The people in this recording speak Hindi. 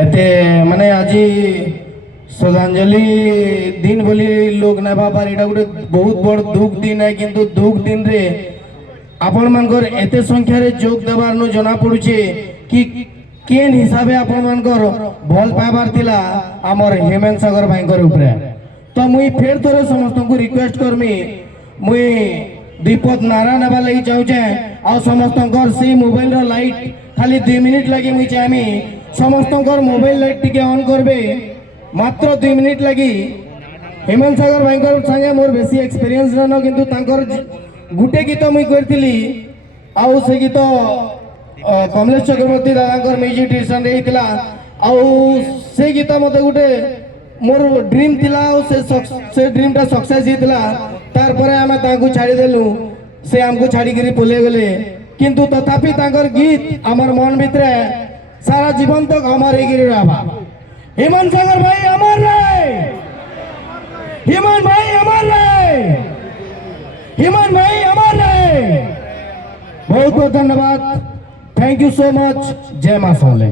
এতে মানে আজি শ্রদ্ধাঞ্জলি দিন বলি লোক নেবা পার এটা গোটে বহুত বড় দুঃখ দিন है কিন্তু দুঃখ দিন রে আপন মানকর এতে সংখ্যারে যোগ দেবার নু জনা পড়ুছে কি কেন হিসাবে আপন মানকর ভাল পাইবার थिला हमर हेमंत सागर भाईकर ऊपर तो मुई फेर थोड़े समस्त को रिक्वेस्ट करमी मुई दीपक नारा नेबा लगी चाहूचे आ समस्त से मोबाइल रो लाइट खाली 2 मिनिट लगी मुई चाहमी समस्त मोबाइल लाइट टिके ऑन करबे मात्र 2 मिनिट लगी हेमंत सागर भाईकर संगे मोर बेसी एक्सपीरियंस न किंतु तांकर गुटे गीत मुई करथिली आउ से गीत कमलेश चक्रवर्ती दादाकर म्यूजिक डिरेक्शन रे हितला आउ से गीत मते गुटे मोर ड्रीम थिला से ड्रीम टा सक्सेस हितला तार परे हमें तांकु छाड़ी देलु से हमको छाड़ी करी पले गले किंतु तथापि तांकर गीत हमर मन भितरे सारा जीवन तक हमार एगिरी रहबा हेमंत सागर भाई अमर रहे हेमंत भाई अमर रहे हेमंत भाई अमर रहे बहुत बहुत धन्यवाद थैंक यू सो मच जय मां साले।